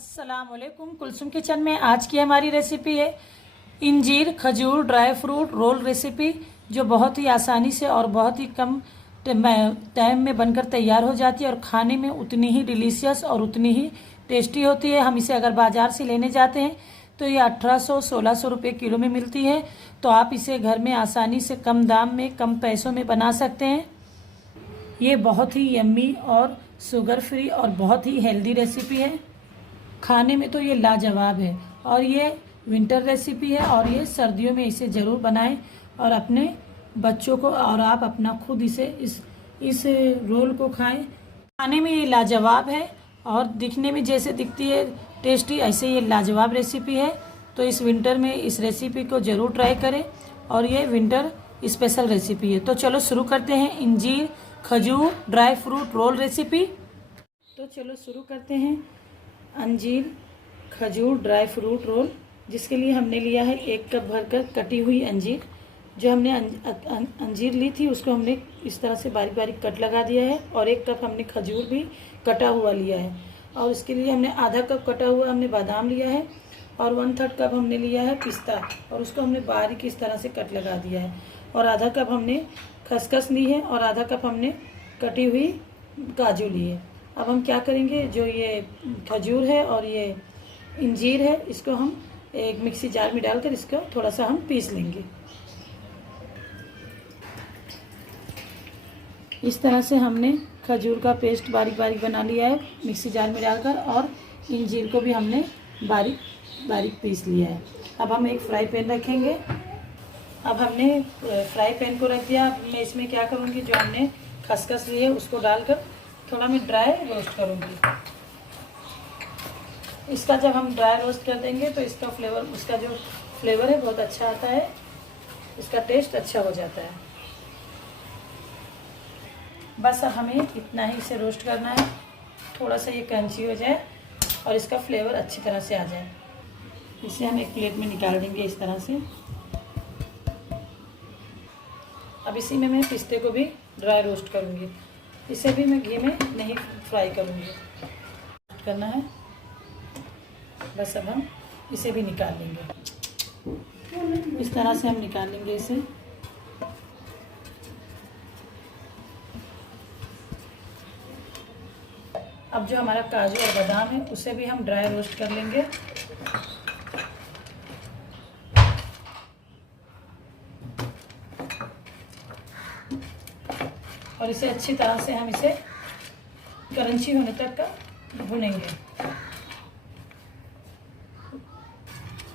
अस्सलामुअलैकुम। कुलसुम किचन में आज की हमारी रेसिपी है इंजीर खजूर ड्राई फ्रूट रोल रेसिपी, जो बहुत ही आसानी से और बहुत ही कम टाइम में बनकर तैयार हो जाती है और खाने में उतनी ही डिलीशियस और उतनी ही टेस्टी होती है। हम इसे अगर बाज़ार से लेने जाते हैं तो ये 1800-1600 रुपये किलो में मिलती है, तो आप इसे घर में आसानी से कम दाम में कम पैसों में बना सकते हैं। ये बहुत ही यम्मी और शुगर फ्री और बहुत ही हेल्दी रेसिपी है। खाने में तो ये लाजवाब है और ये विंटर रेसिपी है और ये सर्दियों में इसे ज़रूर बनाएं और अपने बच्चों को और आप अपना खुद इसे इस रोल को खाएं। खाने में ये लाजवाब है और दिखने में जैसे दिखती है टेस्टी, ऐसे ये लाजवाब रेसिपी है। तो इस विंटर में इस रेसिपी को ज़रूर ट्राई करें और ये विंटर स्पेशल रेसिपी है। तो चलो शुरू करते हैं इंजीर खजूर ड्राई फ्रूट रोल रेसिपी। तो चलो शुरू करते हैं अंजीर खजूर ड्राई फ्रूट रोल, जिसके लिए हमने लिया है 1 कप भरकर कटी हुई अंजीर। जो हमने अंजीर ली थी उसको हमने इस तरह से बारीक बारीक कट लगा दिया है और 1 कप हमने खजूर भी कटा हुआ लिया है। और इसके लिए हमने आधा कप कटा हुआ हमने बादाम लिया है और 1/3 कप हमने लिया है पिस्ता और उसको हमने बारीक इस तरह से कट लगा दिया है। और आधा कप हमने खसखस ली है और आधा कप हमने कटी हुई काजू ली है। अब हम क्या करेंगे, जो ये खजूर है और ये इंजीर है इसको हम एक मिक्सी जार में डालकर इसको थोड़ा सा हम पीस लेंगे। इस तरह से हमने खजूर का पेस्ट बारीक बारीक बना लिया है मिक्सी जार में डालकर, और इंजीर को भी हमने बारीक बारीक पीस लिया है। अब हम एक फ्राई पैन रखेंगे। अब हमने फ्राई पैन को रख दिया। अब मैं इसमें क्या करूँगी, जो हमने खसखस ली है उसको डालकर थोड़ा मैं ड्राई रोस्ट करूँगी। इसका जब हम ड्राई रोस्ट कर देंगे तो उसका जो फ्लेवर है बहुत अच्छा आता है, इसका टेस्ट अच्छा हो जाता है। बस अब हमें इतना ही इसे रोस्ट करना है, थोड़ा सा ये क्रंची हो जाए और इसका फ्लेवर अच्छी तरह से आ जाए। इसे हम एक प्लेट में निकाल देंगे इस तरह से। अब इसी में मैं पिस्ते को भी ड्राई रोस्ट करूँगी, इसे भी मैं घी में नहीं फ्राई करूँगी, करना है बस। अब हम इसे भी निकाल लेंगे, इस तरह से हम निकाल लेंगे इसे। अब जो हमारा काजू और बादाम है उसे भी हम ड्राई रोस्ट कर लेंगे। और इसे अच्छी तरह से हम इसे क्रंची होने तक का भुनेंगे।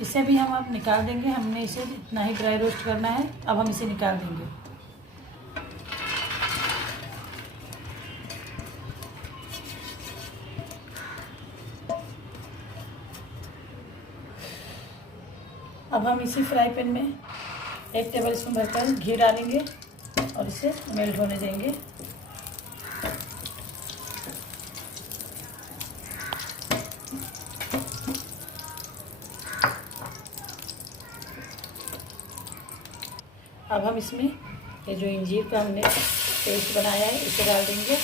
इसे भी हम अब निकाल देंगे, हमने इसे इतना ही ड्राई रोस्ट करना है। अब हम इसे निकाल देंगे। अब हम इसी फ्राई पैन में 1 टेबल स्पून भरकर घी डालेंगे और इसे मेल्ट होने देंगे। अब हम इसमें ये जो इंजीर का हमने पेस्ट बनाया है इसे डाल देंगे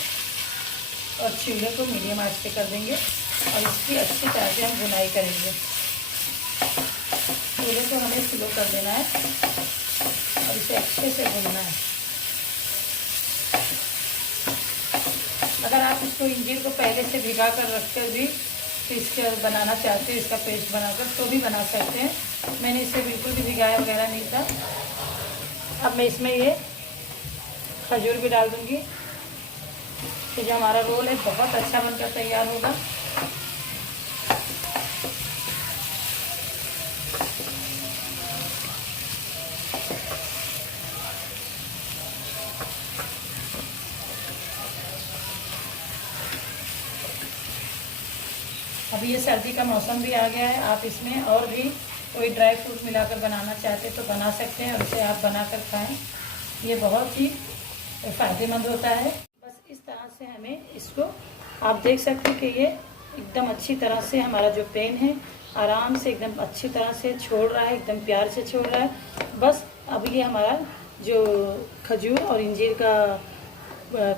और चूल्हे को मीडियम आंच पे कर देंगे और इसकी अच्छी तरह से हम भुनाई करेंगे। चूल्हे को हमें स्लो कर देना है और इसे अच्छे से भूनना है। अगर आप इसको इंजीर को पहले से भिगा कर रख कर भी पीस कर बनाना चाहते हैं, इसका पेस्ट बनाकर तो भी बना सकते हैं। मैंने इसे बिल्कुल भी भिगाया वगैरह नहीं था। अब मैं इसमें ये खजूर भी डाल दूंगी, तो जो हमारा रोल है बहुत अच्छा बनकर तैयार होगा। अभी ये सर्दी का मौसम भी आ गया है, आप इसमें और भी कोई ड्राई फ्रूट मिलाकर बनाना चाहते हैं तो बना सकते हैं और इसे आप बनाकर खाएं। ये बहुत ही फ़ायदेमंद होता है। बस इस तरह से हमें इसको, आप देख सकते हैं कि ये एकदम अच्छी तरह से हमारा जो पैन है आराम से एकदम अच्छी तरह से छोड़ रहा है, एकदम प्यार से छोड़ रहा है। बस अब ये हमारा जो खजूर और इंजीर का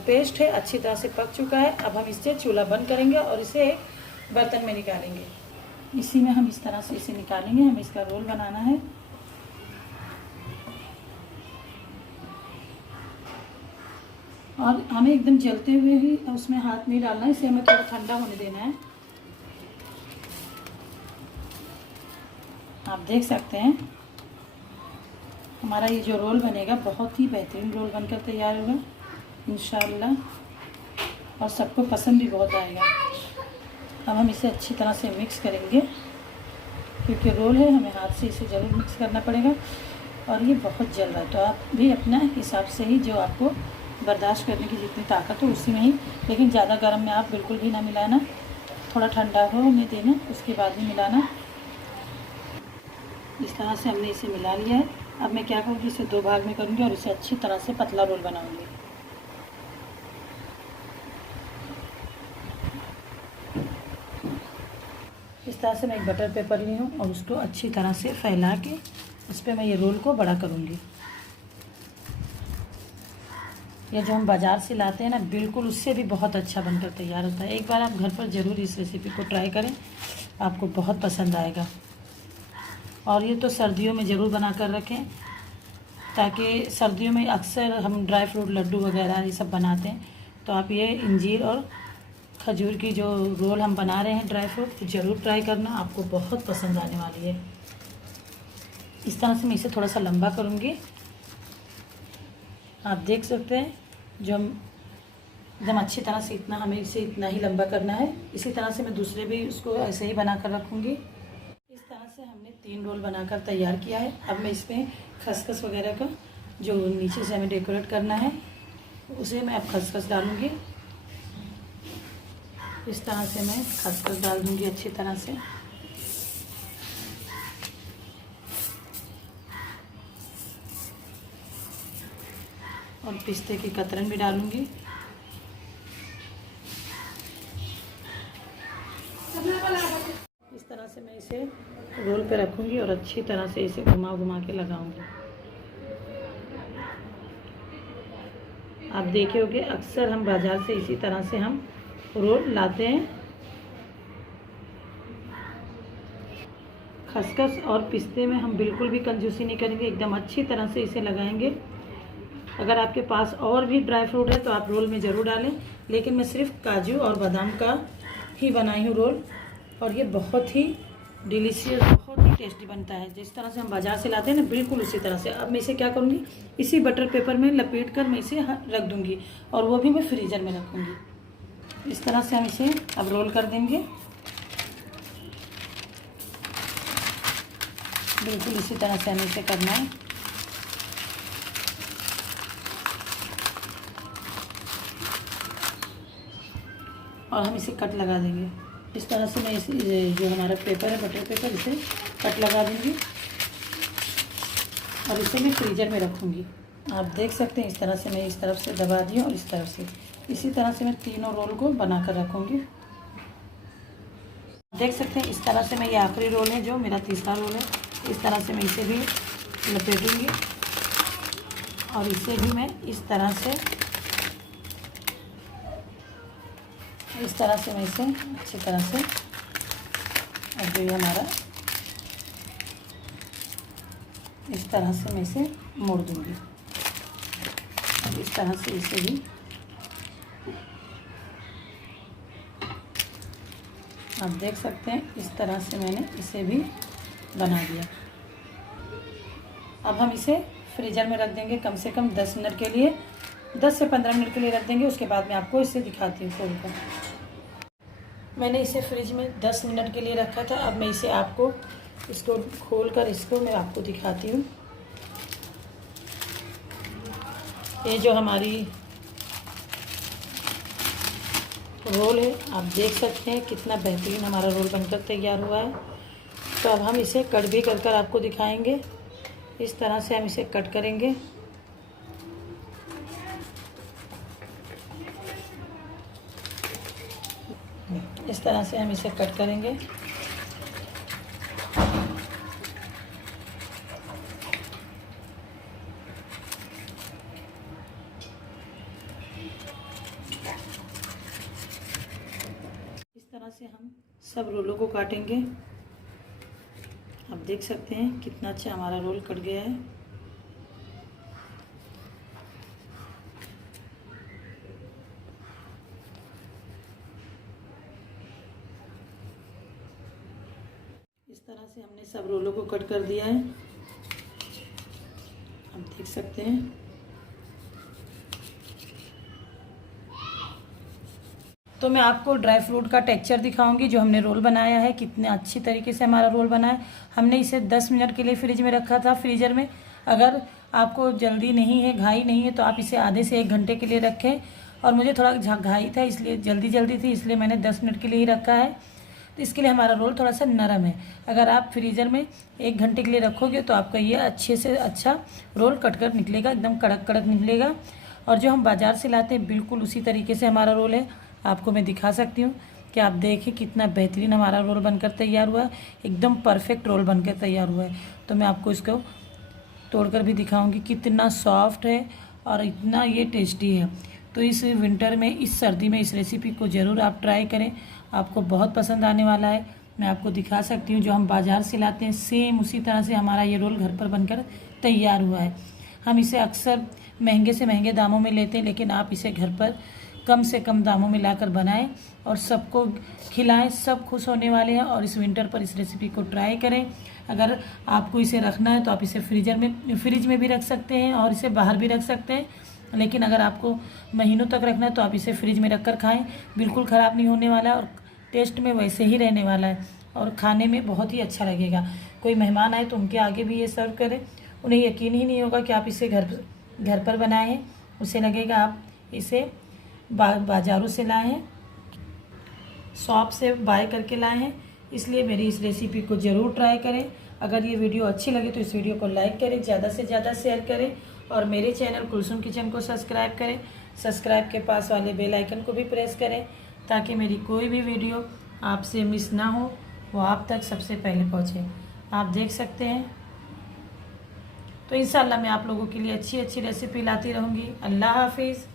पेस्ट है अच्छी तरह से पक चुका है। अब हम इससे चूल्हा बंद करेंगे और इसे बर्तन में निकालेंगे। इसी में हम इस तरह से इसे निकालेंगे। हमें इसका रोल बनाना है। और हमें एकदम जलते हुए ही उसमें हाथ नहीं डालना है, इसे हमें थोड़ा ठंडा होने देना है। आप देख सकते हैं हमारा ये जो रोल बनेगा बहुत ही बेहतरीन रोल बनकर तैयार होगा इंशाअल्लाह, और सबको पसंद भी बहुत आएगा। अब हम इसे अच्छी तरह से मिक्स करेंगे, क्योंकि रोल है हमें हाथ से इसे ज़रूर मिक्स करना पड़ेगा। और ये बहुत जल रहा है, तो आप भी अपना हिसाब से ही, जो आपको बर्दाश्त करने की जितनी ताकत हो उसी में ही, लेकिन ज़्यादा गर्म में आप बिल्कुल भी ना मिलाना, थोड़ा ठंडा होने देना, उसके बाद ही मिलाना। इस तरह से हमने इसे मिला लिया है। अब मैं क्या करूँगी, इसे 2 भाग में करूँगी और इसे अच्छी तरह से पतला रोल बनाऊँगी। इस तरह से मैं एक बटर पेपर ली हूँ और उसको अच्छी तरह से फैला के उस पर मैं ये रोल को बड़ा करूँगी। या जो हम बाज़ार से लाते हैं ना, बिल्कुल उससे भी बहुत अच्छा बनकर तैयार होता है। एक बार आप घर पर ज़रूर इस रेसिपी को ट्राई करें, आपको बहुत पसंद आएगा। और ये तो सर्दियों में ज़रूर बना कर रखें, ताकि सर्दियों में अक्सर हम ड्राई फ्रूट लड्डू वगैरह ये सब बनाते हैं, तो आप ये इंजीर और खजूर की जो रोल हम बना रहे हैं ड्राई फ्रूट, ज़रूर ट्राई करना, आपको बहुत पसंद आने वाली है। इस तरह से मैं इसे थोड़ा सा लंबा करूँगी। आप देख सकते हैं जो हम एकदम अच्छी तरह से, इतना हमें इसे इतना ही लंबा करना है। इसी तरह से मैं दूसरे भी उसको ऐसे ही बना कर रखूँगी। इस तरह से हमने 3 रोल बनाकर तैयार किया है। अब मैं इसमें खसखस वगैरह का जो नीचे से हमें डेकोरेट करना है, उसे मैं अब खसखस डालूँगी। इस तरह से मैं खसखस डाल दूँगी अच्छी तरह से। और पिस्ते की कतरन भी डालूँगी। इस तरह से मैं इसे रोल पे रखूँगी और अच्छी तरह से इसे घुमा घुमा के लगाऊँगी। आप देखे होंगे अक्सर हम बाज़ार से इसी तरह से हम रोल लाते हैं। खसखस और पिस्ते में हम बिल्कुल भी कंजूसी नहीं करेंगे, एकदम अच्छी तरह से इसे लगाएंगे। अगर आपके पास और भी ड्राई फ्रूट है तो आप रोल में ज़रूर डालें, लेकिन मैं सिर्फ काजू और बादाम का ही बनाई हूँ रोल, और ये बहुत ही डिलीशियस, बहुत ही टेस्टी बनता है। जिस तरह से हम बाज़ार से लाते हैं ना, बिल्कुल उसी तरह से। अब मैं इसे क्या करूँगी, इसी बटर पेपर में लपेट कर मैं इसे रख दूँगी, और वो भी मैं फ्रीज़र में रखूँगी। इस तरह से हम इसे अब रोल कर देंगे, बिल्कुल इसी तरह से हमें इसे करना है। और हम इसे कट लगा देंगे। इस तरह से मैं इसे, जो हमारा पेपर है बटर पेपर, इसे कट लगा दूँगी और इसे मैं फ्रीज़र में रखूँगी। आप देख सकते हैं इस तरह से मैं इस तरफ से दबा दी और इस तरफ से, इसी तरह से मैं तीनों रोल को बना कर रखूँगी। देख सकते हैं इस तरह से मैं, ये आखिरी रोल है जो मेरा तीसरा रोल है, इस तरह से मैं इसे भी लपेटूँगी और इसे भी मैं इस तरह से मैं इसे अच्छी तरह से, और जो ये हमारा, इस तरह से मैं इसे मोड़ दूँगी। और इस तरह से इसे भी आप देख सकते हैं, इस तरह से मैंने इसे भी बना दिया। अब हम इसे फ्रीज़र में रख देंगे कम से कम 10 मिनट के लिए, 10 से 15 मिनट के लिए रख देंगे। उसके बाद मैं आपको इसे दिखाती हूँ खोल कर। मैंने इसे फ्रिज में 10 मिनट के लिए रखा था। अब मैं इसे आपको, इसको खोल कर इसको मैं आपको दिखाती हूँ। ये जो हमारी रोल है, आप देख सकते हैं कितना बेहतरीन हमारा रोल बनकर तैयार हुआ है। तो अब हम इसे कट भी कर आपको दिखाएंगे। इस तरह से हम इसे कट करेंगे। इस तरह से हम इसे कट करेंगे। इस तरह से हम रोलों को काटेंगे। आप देख सकते हैं कितना अच्छा हमारा रोल कट गया है। इस तरह से हमने सब रोलों को कट कर दिया है, आप देख सकते हैं। तो मैं आपको ड्राई फ्रूट का टेक्सचर दिखाऊंगी जो हमने रोल बनाया है, कितने अच्छी तरीके से हमारा रोल बना है। हमने इसे 10 मिनट के लिए फ्रिज में रखा था, फ्रीजर में। अगर आपको जल्दी नहीं है, घाई नहीं है, तो आप इसे आधे से 1 घंटे के लिए रखें। और मुझे थोड़ा घाई था, इसलिए जल्दी थी, इसलिए मैंने 10 मिनट के लिए ही रखा है। तो इसके लिए हमारा रोल थोड़ा सा नरम है। अगर आप फ्रीज़र में 1 घंटे के लिए रखोगे तो आपका ये अच्छे से अच्छा रोल कट कर निकलेगा, एकदम कड़क कड़क निकलेगा। और जो हम बाज़ार से लाते हैं बिल्कुल उसी तरीके से हमारा रोल है। आपको मैं दिखा सकती हूँ कि आप देखें कितना बेहतरीन हमारा रोल बनकर तैयार हुआ है, एकदम परफेक्ट रोल बनकर तैयार हुआ है। तो मैं आपको इसको तोड़कर भी दिखाऊंगी, कितना सॉफ्ट है और इतना ये टेस्टी है। तो इस विंटर में, इस सर्दी में इस रेसिपी को ज़रूर आप ट्राई करें, आपको बहुत पसंद आने वाला है। मैं आपको दिखा सकती हूँ जो हम बाज़ार से लाते हैं सेम उसी तरह से हमारा ये रोल घर पर बनकर तैयार हुआ है। हम इसे अक्सर महंगे से महंगे दामों में लेते हैं, लेकिन आप इसे घर पर कम से कम दामों में लाकर बनाएं और सबको खिलाएं, सब खुश होने वाले हैं। और इस विंटर पर इस रेसिपी को ट्राई करें। अगर आपको इसे रखना है तो आप इसे फ्रिज में भी रख सकते हैं और इसे बाहर भी रख सकते हैं, लेकिन अगर आपको महीनों तक रखना है तो आप इसे फ्रिज में रख कर खाएँ, बिल्कुल ख़राब नहीं होने वाला और टेस्ट में वैसे ही रहने वाला है और खाने में बहुत ही अच्छा लगेगा। कोई मेहमान आए तो उनके आगे भी ये सर्व करें, उन्हें यकीन ही नहीं होगा कि आप इसे घर पर बनाए हैं। उसे लगेगा आप इसे बाज़ारों से लाए हैं, शॉप से बाय करके लाए हैं। इसलिए मेरी इस रेसिपी को ज़रूर ट्राई करें। अगर ये वीडियो अच्छी लगे तो इस वीडियो को लाइक करें, ज़्यादा से ज़्यादा शेयर करें और मेरे चैनल कुलसुम किचन को सब्सक्राइब करें। सब्सक्राइब के पास वाले बेल आइकन को भी प्रेस करें ताकि मेरी कोई भी वीडियो आपसे मिस ना हो, वो आप तक सबसे पहले पहुँचे। आप देख सकते हैं। तो इंशाल्लाह मैं आप लोगों के लिए अच्छी अच्छी रेसिपी लाती रहूँगी। अल्लाह हाफिज़।